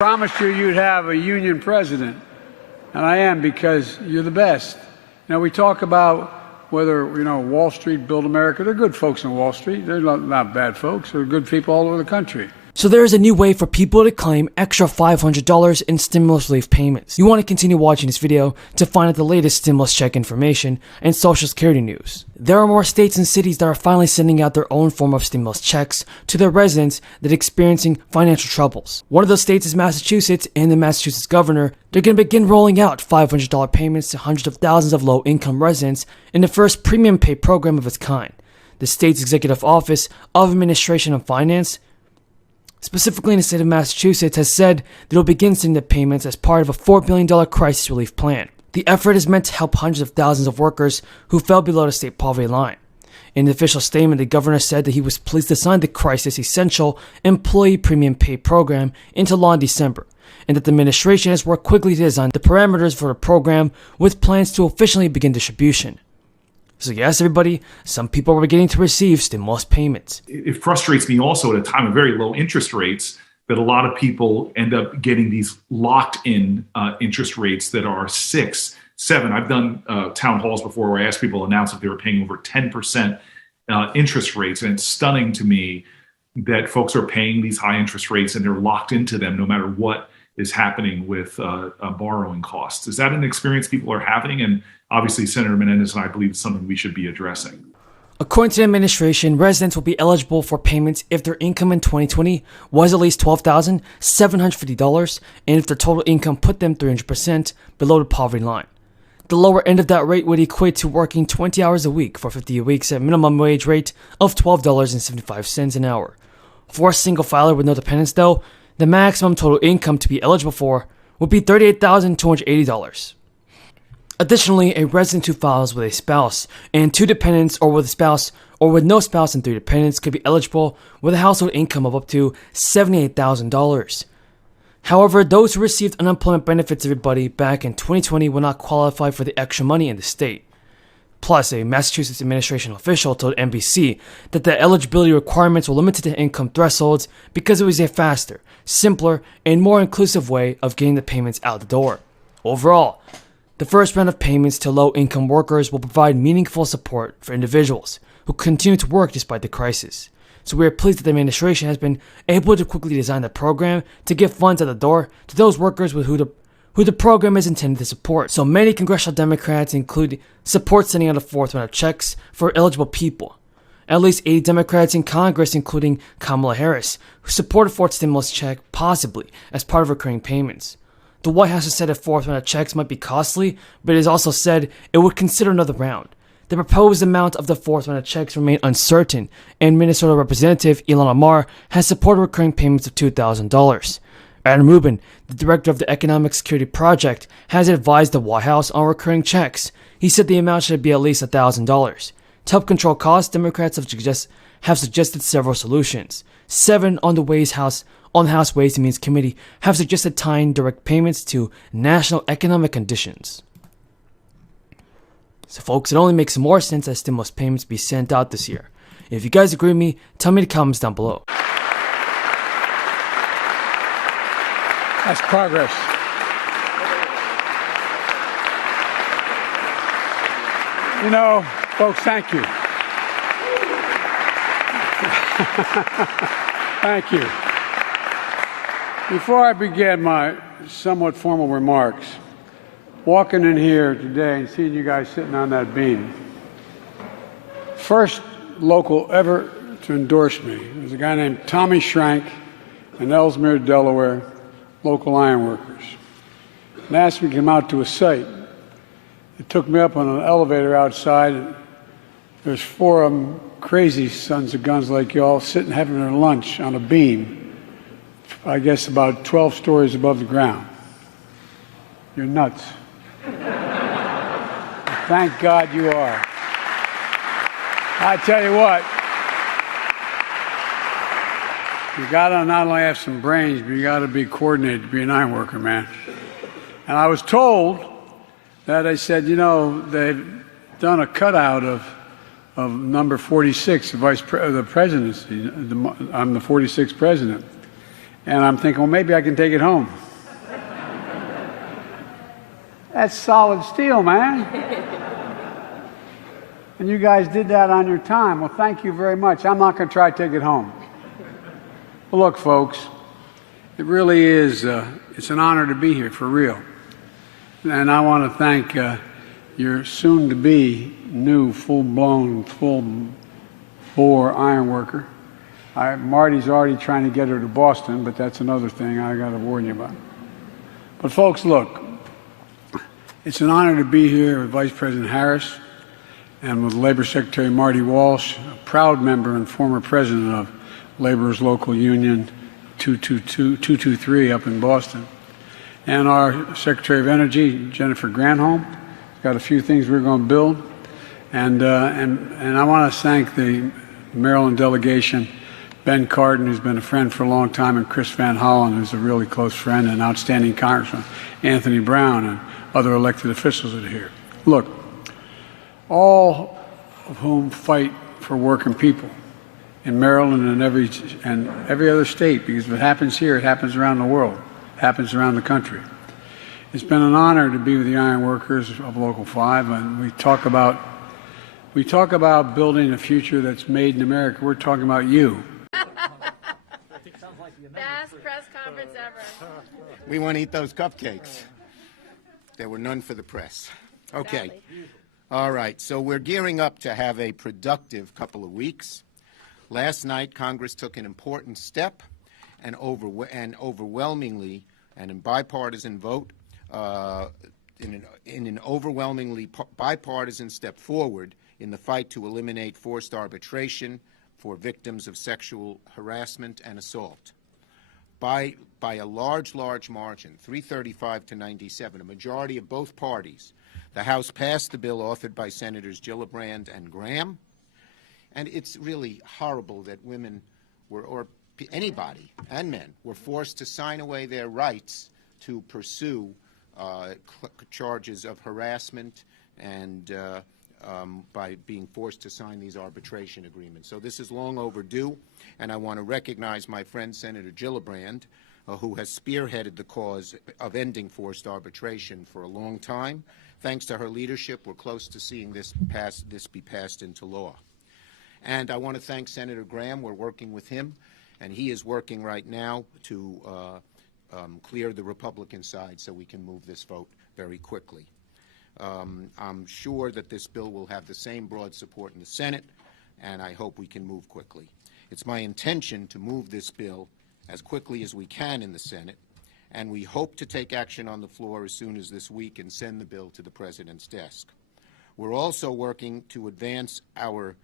Promised you you'd have a union president, and I am, because you're the best. Now, we talk about whether, Wall Street built America. They're good folks in Wall Street. They're not bad folks. They're good people all over the country. So there is a new way for people to claim extra $500 in stimulus relief payments. You want to continue watching this video to find out the latest stimulus check information and Social Security news. There are more states and cities that are finally sending out their own form of stimulus checks to their residents that are experiencing financial troubles. One of those states is Massachusetts, and the Massachusetts governor, they're going to begin rolling out $500 payments to hundreds of thousands of low-income residents in the first premium pay program of its kind. The state's Executive Office of Administration and Finance, specifically in the state of Massachusetts, has said that it will begin sending the payments as part of a $4 billion crisis relief plan. The effort is meant to help hundreds of thousands of workers who fell below the state poverty line. In an official statement, the governor said that he was pleased to sign the Crisis Essential Employee Premium Pay Program into law in December, and that the administration has worked quickly to design the parameters for the program with plans to officially begin distribution. So yes, everybody, some people are beginning to receive stimulus payments. It frustrates me also at a time of very low interest rates that a lot of people end up getting these locked-in interest rates that are 6, 7. I've done town halls before where I asked people to announce if they were paying over 10% interest rates, and it's stunning to me that folks are paying these high interest rates and they're locked into them no matter what is happening with borrowing costs. Is that an experience people are having? And obviously, Senator Menendez and I believe it's something we should be addressing. According to the administration, residents will be eligible for payments if their income in 2020 was at least $12,750, and if their total income put them 300% below the poverty line. The lower end of that rate would equate to working 20 hours a week for 50 weeks at a minimum wage rate of $12.75 an hour. For a single filer with no dependents, though, the maximum total income to be eligible for would be $38,280. Additionally, a resident who files with a spouse and 2 dependents, or with a spouse or with no spouse and 3 dependents, could be eligible with a household income of up to $78,000. However, those who received unemployment benefits, everybody, back in 2020 will not qualify for the extra money in the state. Plus, a Massachusetts administration official told NBC that the eligibility requirements were limited to income thresholds because it was a faster, simpler, and more inclusive way of getting the payments out the door. Overall, the first round of payments to low-income workers will provide meaningful support for individuals who continue to work despite the crisis. So we are pleased that the administration has been able to quickly design the program to get funds out the door to those workers with who the program is intended to support. So many congressional Democrats include support sending out a 4th round of checks for eligible people. At least 80 Democrats in Congress, including Kamala Harris, who support a 4th stimulus check, possibly as part of recurring payments. The White House has said a 4th round of checks might be costly, but it has also said it would consider another round. The proposed amount of the 4th round of checks remain uncertain, and Minnesota Representative Ilhan Omar has supported recurring payments of $2,000. Adam Rubin, the director of the Economic Security Project, has advised the White House on recurring checks. He said the amount should be at least $1,000. To help control costs, Democrats have suggested several solutions. 7 on the House Ways and Means Committee have suggested tying direct payments to national economic conditions. So folks, it only makes more sense that stimulus payments be sent out this year. If you guys agree with me, tell me in the comments down below. That's progress. Folks, thank you. Thank you. Before I begin my somewhat formal remarks, walking in here today and seeing you guys sitting on that beam, first local ever to endorse me was a guy named Tommy Schrank in Ellesmere, Delaware, local ironworkers, and asked me to come out to a site. It took me up on an elevator outside, and there's 4 of them, crazy sons of guns like y'all, sitting having their lunch on a beam, I guess about 12 stories above the ground. You're nuts. Thank God you are. I tell you what, you gotta not only have some brains, but you gotta be coordinated to be an iron worker, man. And I was told that they said, they've done a cutout of number 46, the presidency. I'm the 46th president. And I'm thinking, well, maybe I can take it home. That's solid steel, man. And you guys did that on your time. Well, thank you very much. I'm not going to try to take it home. Well, look, folks, it really is, it's an honor to be here, for real. And I want to thank your soon-to-be new, full-blown, full-bore ironworker. Marty's already trying to get her to Boston, but that's another thing I got to warn you about. But folks, look, it's an honor to be here with Vice President Harris and with Labor Secretary Marty Walsh, a proud member and former president of Labor's local union 223 up in Boston, and our Secretary of Energy, Jennifer Granholm. Got a few things we're going to build, and I want to thank the Maryland delegation, Ben Cardin, who's been a friend for a long time, and Chris Van Hollen, who's a really close friend, and outstanding Congressman Anthony Brown, and other elected officials that are here. Look, all of whom fight for working people in Maryland and every other state, because if it happens here, it happens around the world, it happens around the country. It's been an honor to be with the iron workers of Local 5, and we talk about building a future that's made in America. We're talking about you. Best press conference ever. We want to eat those cupcakes. There were none for the press. Okay. Sadly. All right. So we're gearing up to have a productive couple of weeks. Last night, Congress took an important step and overwhelmingly, and in bipartisan vote, in an overwhelmingly bipartisan step forward in the fight to eliminate forced arbitration for victims of sexual harassment and assault. By a large margin, 335 to 97, a majority of both parties, the House passed the bill authored by Senators Gillibrand and Graham. And it's really horrible that women or anybody and men were forced to sign away their rights to pursue charges of harassment and by being forced to sign these arbitration agreements. So this is long overdue, and I want to recognize my friend Senator Gillibrand, who has spearheaded the cause of ending forced arbitration for a long time. Thanks to her leadership, we're close to seeing this be passed into law. And I want to thank Senator Graham. We're working with him, and he is working right now to clear the Republican side so we can move this vote very quickly. I'm sure that this bill will have the same broad support in the Senate, and I hope we can move quickly. It's my intention to move this bill as quickly as we can in the Senate, and we hope to take action on the floor as soon as this week and send the bill to the President's desk. We're also working to advance our